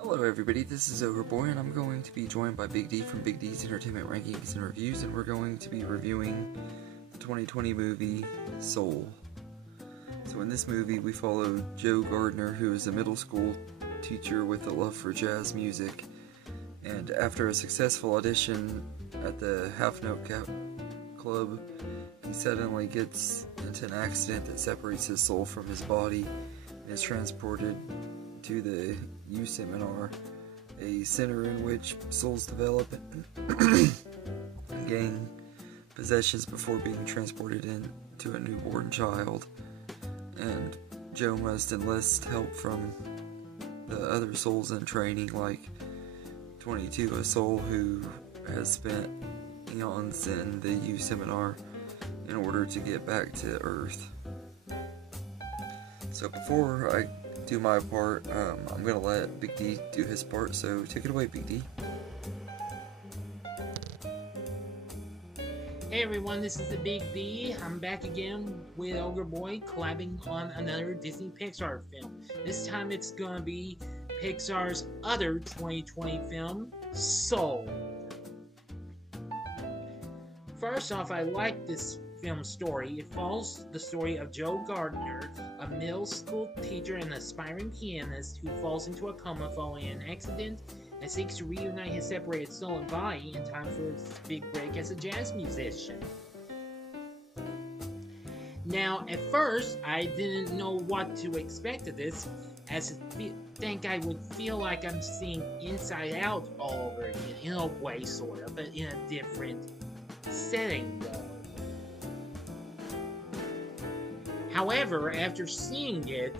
Hello everybody, this is Overboy, and I'm going to be joined by Big D from Big D's Entertainment Rankings and Reviews, and we're going to be reviewing the 2020 movie, Soul. So in this movie, we follow Joe Gardner, who is a middle school teacher with a love for jazz music, and after a successful audition at the Half Note Club, he suddenly gets into an accident that separates his soul from his body, and is transported to the U Seminar, a center in which souls develop and gain possessions before being transported into a newborn child. And Joe must enlist help from the other souls in training, like 22, a soul who has spent eons in the U Seminar, in order to get back to Earth. So before I do my part, I'm gonna let Big D do his part, so take it away, Big D. Hey everyone, this is the Big D. I'm back again with Overboy, collabing on another Disney Pixar film. This time it's gonna be Pixar's other 2020 film, Soul. First off, I like this film story. It follows the story of Joe Gardner, a middle school teacher and aspiring pianist who falls into a coma following an accident and seeks to reunite his separated soul and body in time for his big break as a jazz musician. Now, at first, I didn't know what to expect of this, as I think I would feel like I'm seeing Inside Out all over again, in a way, sort of, but in a different setting, though. However, after seeing it,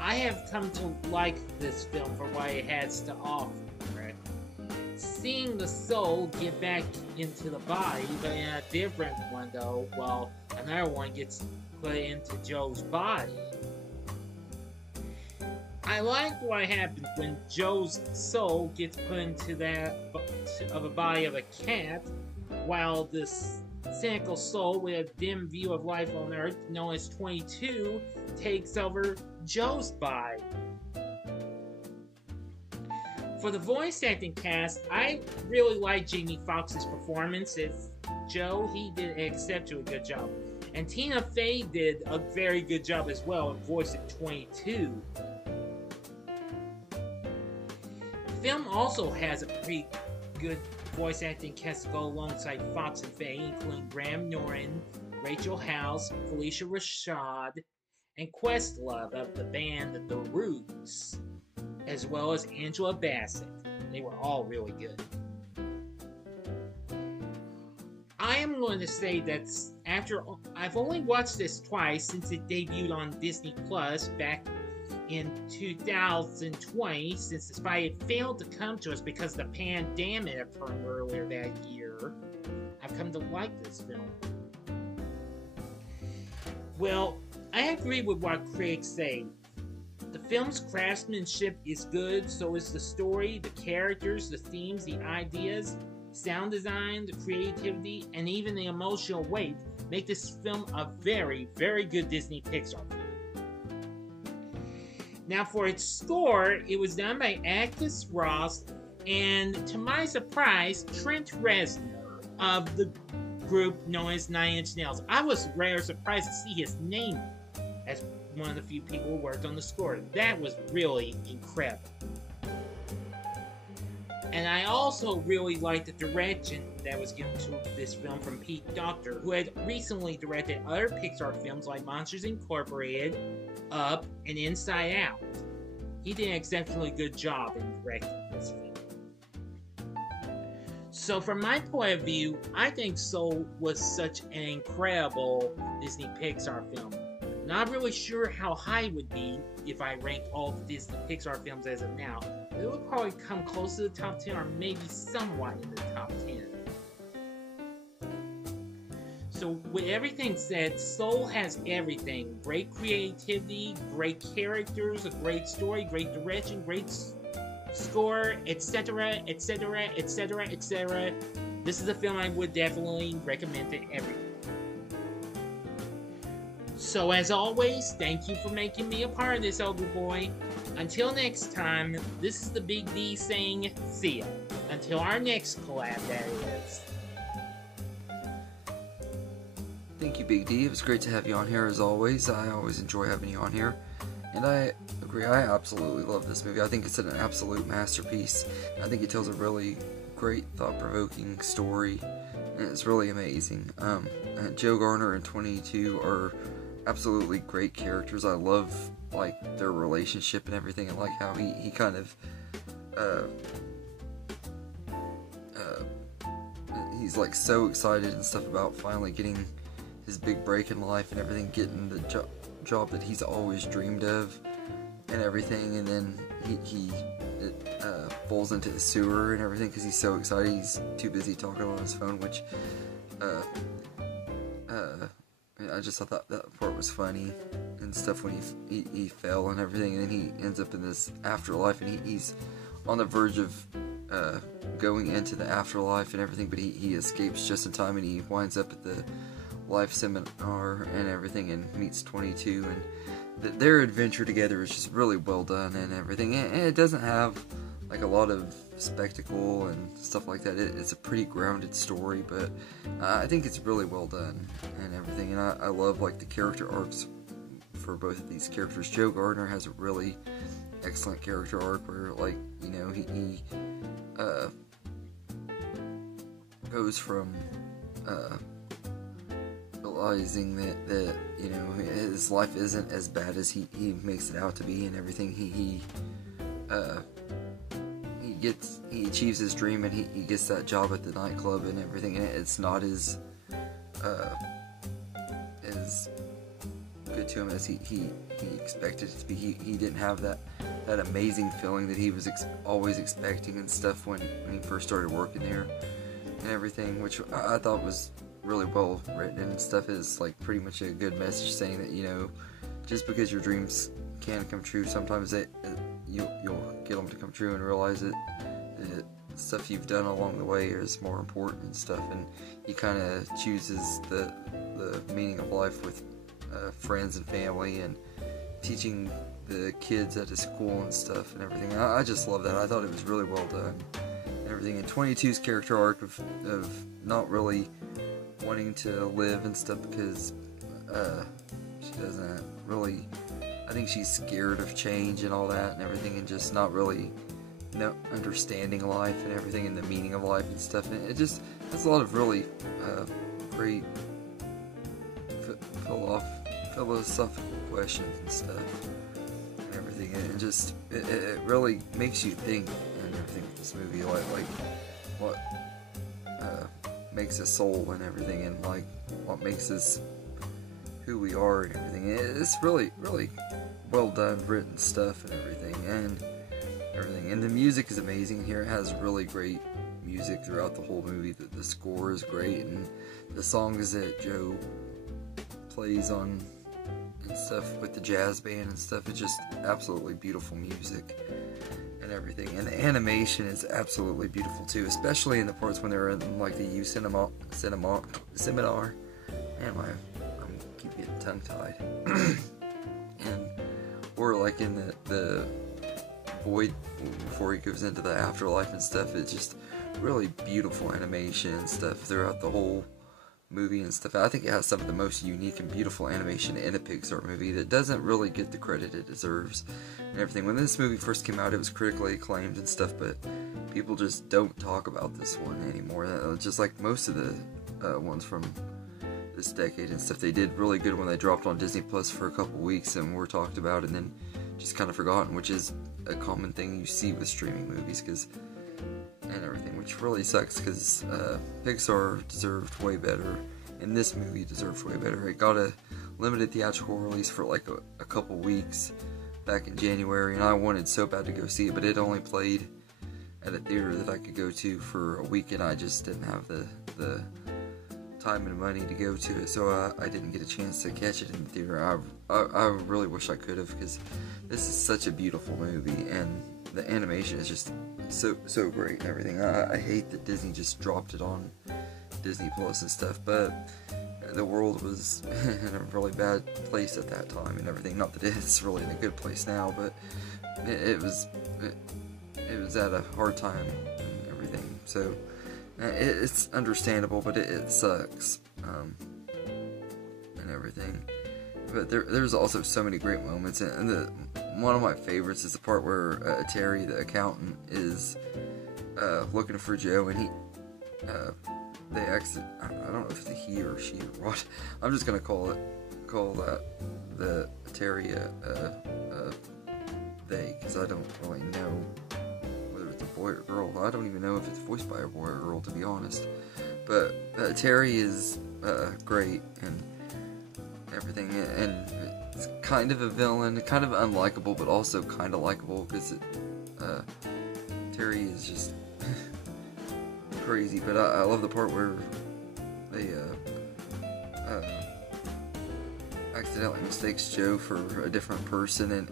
I have come to like this film for what it has to offer. Seeing the soul get back into the body, but in a different one though, while another one gets put into Joe's body. I like what happens when Joe's soul gets put into that of a body of a cat, while this cynical soul with a dim view of life on Earth, known as 22, takes over Joe's body. For the voice acting cast, I really like Jamie Foxx's performance as Joe. He did an exceptionally good job. And Tina Fey did a very good job as well in voicing 22. The film also has a pretty good voice acting cast to go alongside Fox and Faye, including Graham Norton, Rachel House, Felicia Rashad, and Questlove of the band The Roots, as well as Angela Bassett. They were all really good. I am going to say that I've only watched this twice since it debuted on Disney Plus back in 2020, since despite it failed to come to us because the pandemic occurred earlier that year. I've come to like this film. Well, I agree with what critics say. The film's craftsmanship is good, so is the story, the characters, the themes, the ideas, sound design, the creativity, and even the emotional weight make this film a very, very good Disney Pixar film. Now for its score, it was done by Atticus Ross and, to my surprise, Trent Reznor of the group known as 9 Inch Nails. I was rather surprised to see his name as one of the few people who worked on the score. That was really incredible. And I also really liked the direction that was given to this film from Pete Docter, who had recently directed other Pixar films like Monsters Incorporated, Up, and Inside Out. He did an exceptionally good job in directing this film. So from my point of view, I think Soul was such an incredible Disney Pixar film. Not really sure how high it would be if I ranked all the Disney Pixar films as of now. It would probably come close to the top 10 or maybe somewhat in the top 10. So with everything said, Soul has everything. Great creativity, great characters, a great story, great direction, great score, etc., etc., etc., etc. This is a film I would definitely recommend to everyone. So as always, thank you for making me a part of this, Ogre Boy. Until next time, this is the Big D saying, see ya. Until our next collab, that is. Thank you, Big D. It was great to have you on here as always. I always enjoy having you on here. And I agree, I absolutely love this movie. I think it's an absolute masterpiece. I think it tells a really great, thought-provoking story. And it's really amazing. Joe Garner and 22 are absolutely great characters. I love, like, their relationship and everything, and like how he kind of he's like so excited and stuff about finally getting his big break in life and everything, getting the job that he's always dreamed of and everything, and then he falls into the sewer and everything because he's so excited. He's too busy talking on his phone, which I just thought that part was funny and stuff when he fell and everything, and then he ends up in this afterlife, and he's on the verge of going into the afterlife and everything, but he escapes just in time, and he winds up at the life seminar and everything and meets 22, and their adventure together is just really well done and everything, and it doesn't have like a lot of spectacle and stuff like that. It's a pretty grounded story, but I think it's really well done and everything, and I love like the character arcs for both of these characters. Joe Gardner has a really excellent character arc where, like, you know, he goes from realizing that you know his life isn't as bad as he makes it out to be and everything. He achieves his dream, and he gets that job at the nightclub and everything, and it's not as good to him as he expected it to be. He didn't have that amazing feeling that he was always expecting and stuff when he first started working there and everything, which I thought was really well written and stuff. Is like pretty much a good message saying that, you know, just because your dreams can come true, sometimes you'll get them to come true and realize that the stuff you've done along the way is more important and stuff, and he kind of chooses the meaning of life with friends and family and teaching the kids at his school and stuff and everything. I just love that. I thought it was really well done and everything. And 22's character arc of not really wanting to live and stuff because she doesn't really, I think she's scared of change and all that and everything, and just not really understanding life and everything and the meaning of life and stuff. And it just has a lot of really great philosophical questions and stuff and everything, and just it really makes you think and everything. This movie, like what makes us soul and everything, and like what makes us who we are and everything. It's really well done written stuff and everything, and the music is amazing here. It has really great music throughout the whole movie. The score is great, and the songs that Joe plays on and stuff with the jazz band and stuff, it's just absolutely beautiful music and everything. And the animation is absolutely beautiful too, especially in the parts when they're in like the youth seminar. And I'm keep getting tongue tied. And or like in the void before he goes into the afterlife and stuff. It's just really beautiful animation and stuff throughout the whole movie and stuff. I think it has some of the most unique and beautiful animation in a Pixar movie that doesn't really get the credit it deserves and everything. When this movie first came out, it was critically acclaimed and stuff, but people just don't talk about this one anymore. Just like most of the ones from this decade and stuff. They did really good when they dropped on Disney Plus for a couple weeks and were talked about, and then just kind of forgotten, which is a common thing you see with streaming movies and everything, which really sucks because Pixar deserved way better, and this movie deserved way better. It got a limited theatrical release for like a couple weeks back in January, and I wanted so bad to go see it, but it only played at a theater that I could go to for a week, and I just didn't have the time and money to go to it, so I didn't get a chance to catch it in the theater. I really wish I could have, because this is such a beautiful movie, and the animation is just so great and everything. I hate that Disney just dropped it on Disney Plus and stuff, but the world was in a really bad place at that time and everything. Not that it's really in a good place now, but it was at a hard time and everything. So it's understandable, but it sucks and everything. But there's also so many great moments, and one of my favorites is the part where Terry, the accountant, is looking for Joe, and they exit. I don't know if it's a he or she or what. I'm just gonna call that the Terry they, because I don't really know whether it's a boy or girl. I don't even know if it's voiced by a boy or girl, to be honest. But Terry is great and everything, and it's kind of a villain, kind of unlikable, but also kind of likable, because Terry is just crazy. But I love the part where they accidentally mistakes Joe for a different person and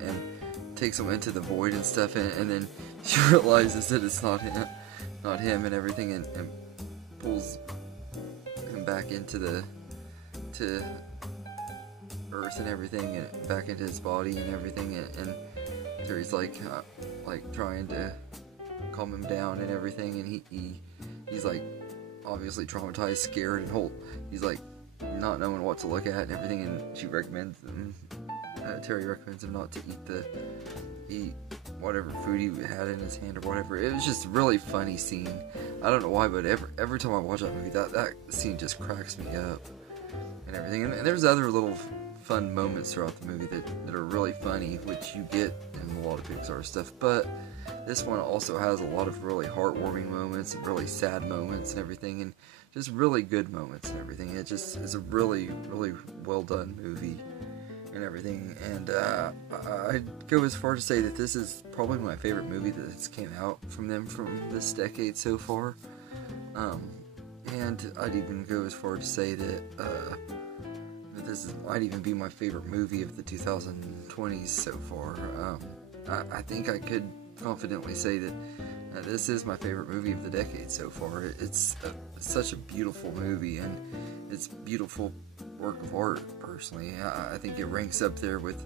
takes him into the void and stuff, and then she realizes that it's not him and everything, and pulls him back into to Earth and everything, and back into his body and everything, and Terry's like trying to calm him down and everything, and he's like obviously traumatized, scared, and he's like not knowing what to look at and everything, and she recommends him. Terry recommends him not to eat whatever food he had in his hand or whatever. It was just a really funny scene. I don't know why, but every time I watch that movie, that scene just cracks me up and everything. And there's other little fun moments throughout the movie that are really funny, which you get in a lot of Pixar stuff. But this one also has a lot of really heartwarming moments and really sad moments and everything, and just really good moments and everything. It just is a really, really well done movie and everything, and I'd go as far to say that this is probably my favorite movie that's came out from them from this decade so far, and I'd even go as far to say that might even be my favorite movie of the 2020s so far. I think I could confidently say that this is my favorite movie of the decade so far. It's such a beautiful movie, and it's beautiful work of art. Personally, I think it ranks up there with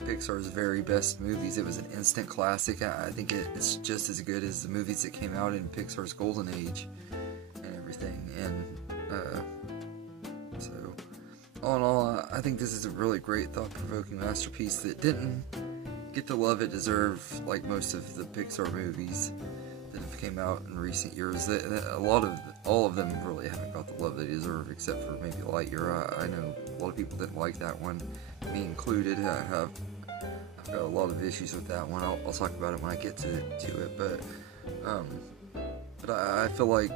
Pixar's very best movies. It was an instant classic. I think it's just as good as the movies that came out in Pixar's golden age and everything. And so all in all, I think this is a really great, thought-provoking masterpiece that didn't get the love it deserved like most of the Pixar movies that have came out in recent years. All of them really haven't got the love they deserve, except for maybe Lightyear. I know a lot of people didn't like that one, me included. I've got a lot of issues with that one. I'll talk about it when I get to it. But I feel like,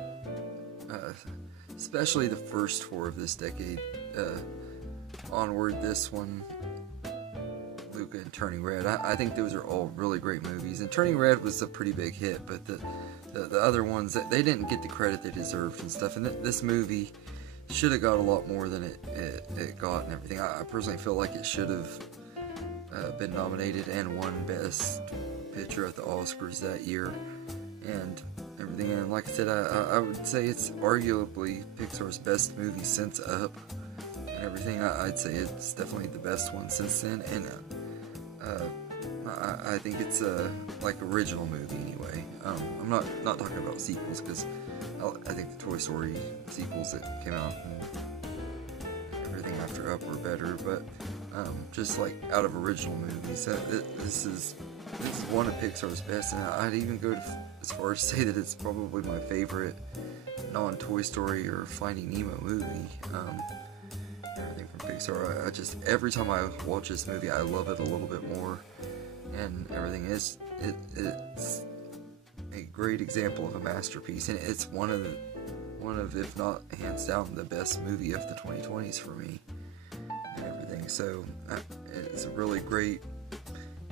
especially the first four of this decade onward, this one, Luca, and Turning Red, I think those are all really great movies. And Turning Red was a pretty big hit, but the other ones, they didn't get the credit they deserved and stuff. And this movie should have got a lot more than it got and everything. I personally feel like it should have been nominated and won Best Picture at the Oscars that year and everything. And like I said, I would say it's arguably Pixar's best movie since Up and everything. I'd say it's definitely the best one since then, and I think it's a original movie anyway. I'm not talking about sequels, because I think the Toy Story sequels that came out and everything after Up were better, but just like out of original movies, this is one of Pixar's best, and I'd even go as far as to say that it's probably my favorite non-Toy Story or Finding Nemo movie. Everything from Pixar, I just, every time I watch this movie, I love it a little bit more, and everything is it's a great example of a masterpiece, and it's one of if not hands down the best movie of the 2020s for me and everything. So it's a really great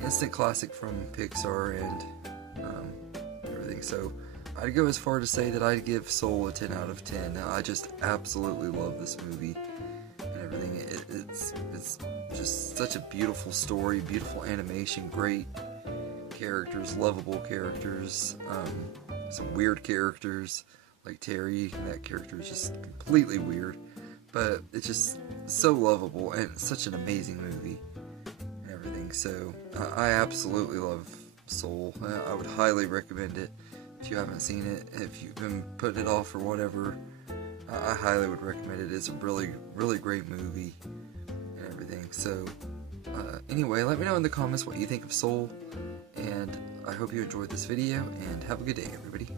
instant classic from Pixar and everything. So I'd go as far to say that I'd give Soul a 10 out of 10. I just absolutely love this movie and everything. It's just such a beautiful story, beautiful animation, great characters, lovable characters, some weird characters like Terry. That character is just completely weird, but it's just so lovable and such an amazing movie and everything. So I absolutely love Soul. I would highly recommend it. If you haven't seen it, if you've been putting it off or whatever, I highly would recommend it. It's a really, really great movie and everything. So, anyway, let me know in the comments what you think of Soul, and I hope you enjoyed this video, and have a good day, everybody.